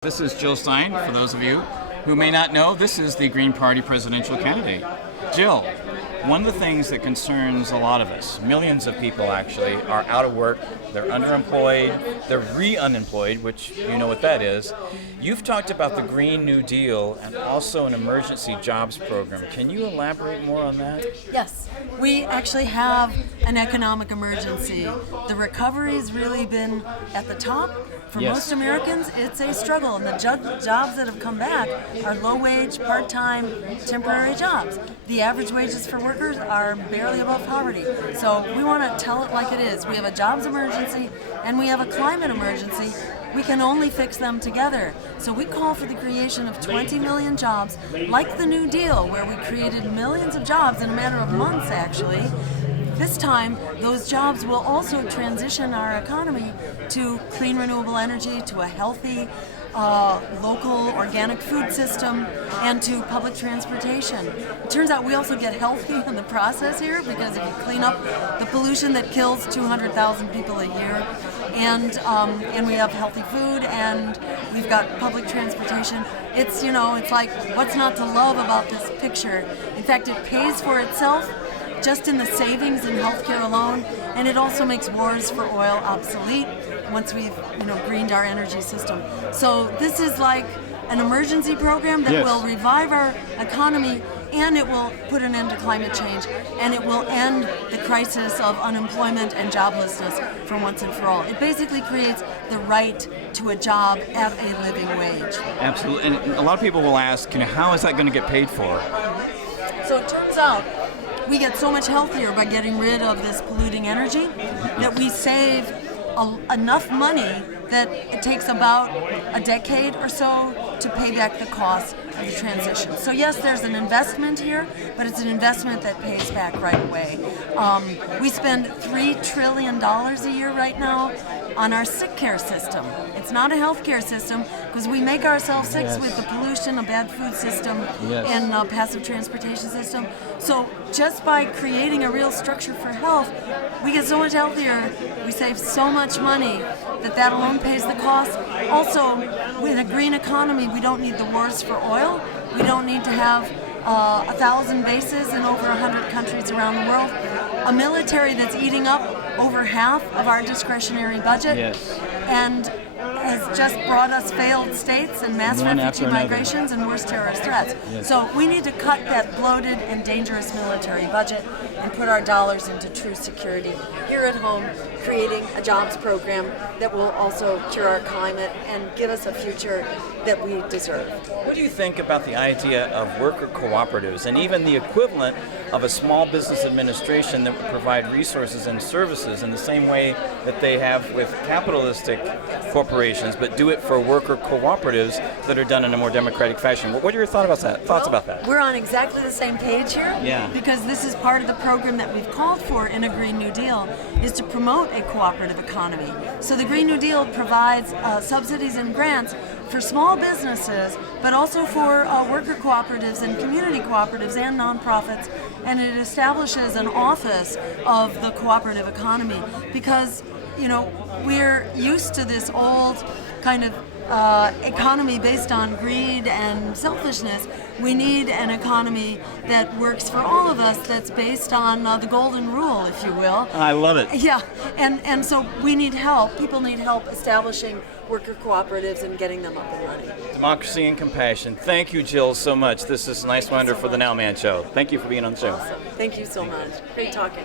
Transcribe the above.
This is Jill Stein, for those of you who may not know. This is the Green Party presidential candidate. Jill, one of the things that concerns a lot of us, millions of people actually, are out of work, they're underemployed, they're re-unemployed, which you know what that is. You've talked about the Green New Deal and also an emergency jobs program. Can you elaborate more on that? Yes, we actually have an economic emergency. The recovery's really been at the top. For most Americans, it's a struggle, and the jobs that have come back are low-wage, part-time, temporary jobs. The average wages for workers are barely above poverty. So we want to tell it like it is. We have a jobs emergency, and we have a climate emergency. We can only fix them together. So we call for the creation of 20 million jobs, like the New Deal, where we created millions of jobs in a matter of months, actually. This time, those jobs will also transition our economy to clean, renewable energy, to a healthy, local, organic food system, and to public transportation. It turns out we also get healthy in the process here, because if you clean up the pollution that kills 200,000 people a year, and we have healthy food, and we've got public transportation, it's like, what's not to love about this picture? In fact, it pays for itself just in the savings in healthcare alone, and it also makes wars for oil obsolete once we've greened our energy system. So this is like an emergency program that will revive our economy, and it will put an end to climate change, and it will end the crisis of unemployment and joblessness for once and for all. It basically creates the right to a job at a living wage. Absolutely, and a lot of people will ask, how is that going to get paid for? So it turns out we get so much healthier by getting rid of this polluting energy that we save enough money that it takes about a decade or so to pay back the cost of the transition. So yes, there's an investment here, but it's an investment that pays back right away. We spend $3 trillion a year right now on our sick care system. It's not a healthcare system, because we make ourselves sick with the pollution, a bad food system, and a passive transportation system. So just by creating a real structure for health, we get so much healthier, we save so much money that alone pays the cost. Also, with a green economy, we don't need the wars for oil. We don't need to have 1,000 bases in over 100 countries around the world. A military that's eating up over half of our discretionary budget, and has just brought us failed states and mass refugee migrations and worse terrorist threats. So we need to cut that bloated and dangerous military budget and put our dollars into true security here at home, creating a jobs program that will also cure our climate and give us a future that we deserve. What do you think about the idea of worker cooperatives and even the equivalent of a small business administration that would provide resources and services in the same way that they have with capitalistic corporations, but do it for worker cooperatives that are done in a more democratic fashion? What are your thoughts about that? We're on exactly the same page here, because this is part of the program that we've called for in a Green New Deal, is to promote a cooperative economy. So the Green New Deal provides subsidies and grants for small businesses, but also for worker cooperatives and community cooperatives and nonprofits, and it establishes an office of the cooperative economy, because we're used to this old kind of economy based on greed and selfishness. We need an economy that works for all of us, that's based on the golden rule, if you will. I love it. Yeah, and so we need help. People need help establishing worker cooperatives and getting them up and running. Democracy and compassion. Thank you, Jill, so much. This is Nice Wonder for the Now Man Show. Thank you for being on the show. Awesome. Thank you so much. Great talking.